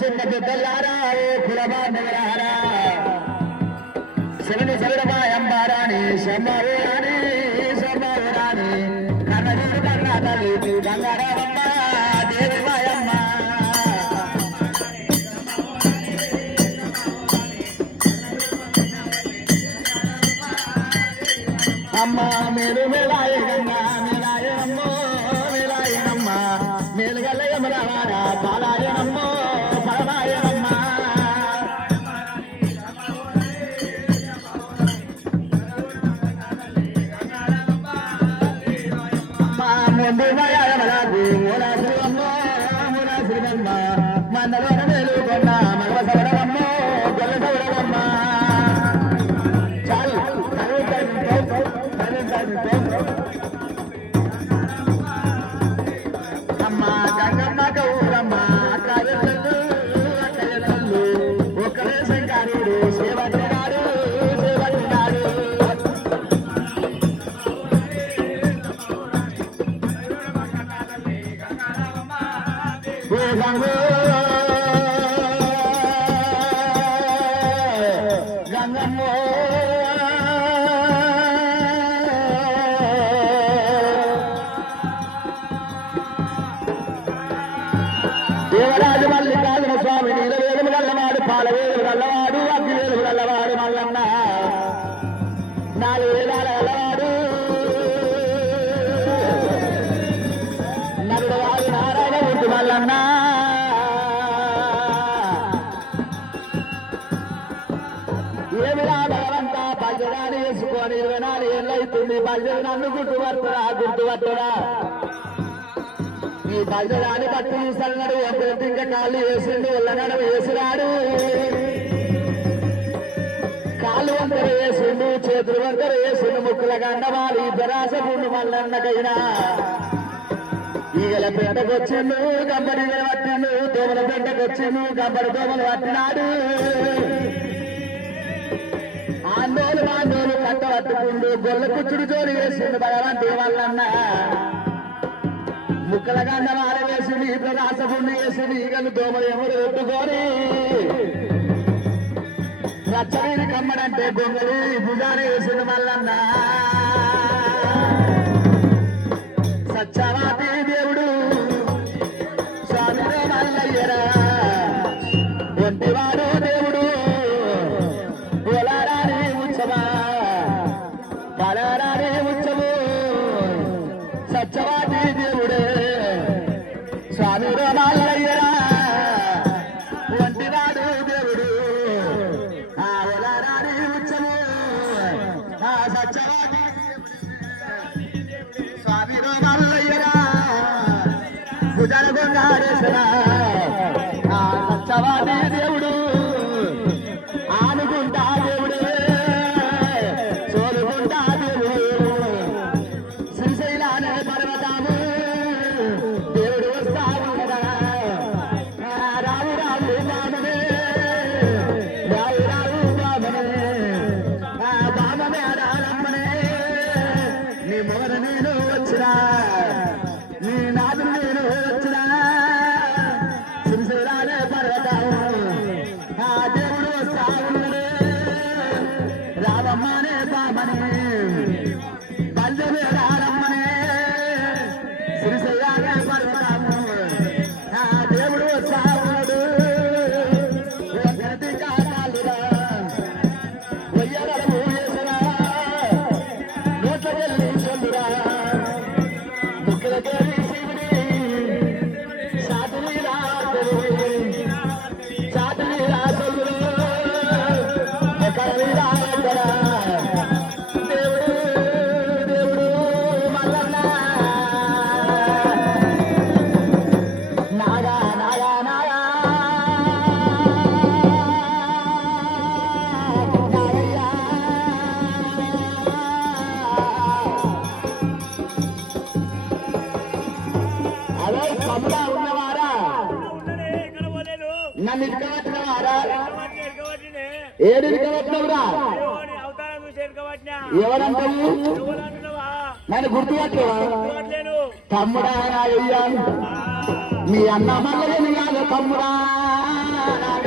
చిన్న పెద్దలారా కులబాంధవులారా శివుని శరణమాయంబారాని శంభారాని శంభారాని కన్నడూరు కర్ణాటలి గంగారామమ్మ దేవి మాయమ్మ అమ్మ మేలు మేలాయ గంగా మేలాయనమ్మో మేలాయనమ్మ మేలుగల్లయమరావార బాలాయనమ్మో పరమాయనమ్మ అమ్మ ముందు మయాయమరాకు మూలాశ్రీవమ్మో మూలాశ్రీవమ్మ మందలోన మేలుకొన్న మగ సవడవమ్మో గొల్ల సవడవమ్మ చాలు అమ్మ గంగమ్మ గౌరమ్మ అక్కయ్యలు అక్కయ్యలు ఒకరే శంకరుడు సేవకుడాడు సేవకుడాడు ఓ గంగో గంగమ్మో దేవరాజు మల్లికార్జున స్వామి నీలవేలుము గల్లవాడు పాలవేలు గల్లవాడు అగ్గివేలు గల్లవాడు మల్లన్న నాలుగు వేలాల గల్లవాడు నలుడవాడు నారాయణ మూర్తి మల్లన్న ఏమిరా భగవంతా పల్లెదాన్ని వేసుకొని 24 ఏళ్ళు అవుతుంది పల్లెలు నన్ను గుర్తుపట్టురా గుర్తుపట్టురా ఈ పల్లెదాన్ని పట్టు చూస్తున్నాడు ఒకటి ఇంకా కాళ్ళు వేసిండు ఒళ్ళనడ వేసినాడు కాళ్ళు వంకర వేసిండు చేతులు వంకర వేసిండు ముక్కుల గండమాలి బరాస పుండు మల్లన్నకైనా ఈగల పెట్టకొచ్చిండు గంబడి పట్టిండు దోమల పెట్టకొచ్చిండు గంబడి దోమలు పట్టినాడు ఆందోళన ఆందోళన కట్ట పట్టుకుండు గొల్ల కుచ్చుడు జోడి వేసిండు భగవంతు వాళ్ళన్న ముక్కల గండ మారవేసి నీ ప్రకాశపుణ్ణి వేసి ఈగలు దోమలు ఎవరు పెట్టుకొని రచ్చనీని కమ్మడంటే గొంగలి భుజాన్ని వేసిండు మల్లన్న సత్యవాతి దేవుడు స్వామి మల్లయ్యరా ఒంటివాడు దేవుడు పొలారాని ఉత్సవా పలారాని ఉత్సవు సత్యవాది దేవుడే స్వామి మల్లయ్యరా ఒంటివాడు దేవుడు ఆ పొలారాని ఉత్సవు ఆ సత్యవాది స్వామి మల్లయ్యరా భుజన గొంగారేశ్వరా ఆ సత్యవాది దేవుడు ఆనుకుంటా దేవుడే సోలుకుంటా దేవుడు శ్రీశైలానే పర్వతాము దేవుడు వస్తా ఉన్నదా రావు రావు బామనే రావు రావు బామనే బామనే రామనే నీ మొగన నేను వచ్చినా నీ నాదు నేను వచ్చినా శ్రీశైలానే పర్వతాము ఆ దేవుడు వస్తా ఉన్నదే రామమ్మనే బామనే బల్జమే రారమ్మనే శ్రీశైలానే పర్వతాము ఆ దేవుడు వస్తా ఉన్నాడు ఒకటి కాలాలురా వయ్యాలను వేసరా నోట్ల వెళ్ళి చల్లురా ముక్కలకేరి శివుడి సాధుని రాజు సాధుని రాజులు ఒకరి రాజరా దేవుడు దేవుడు మల్లన్న నాగా నాగా నాగా నాగయ్యా అదే కమలా ఉన్నవారా నన్ను ఇక్కవచ్చినవారా ఏడు ఇక్కవచ్చినవురా ఎవరంటావు నన్ను గుర్తుపట్టలేవా తమ్ముడా అయ్యా మీ అన్న మల్లయ్యని కాదు తమ్ముడా నా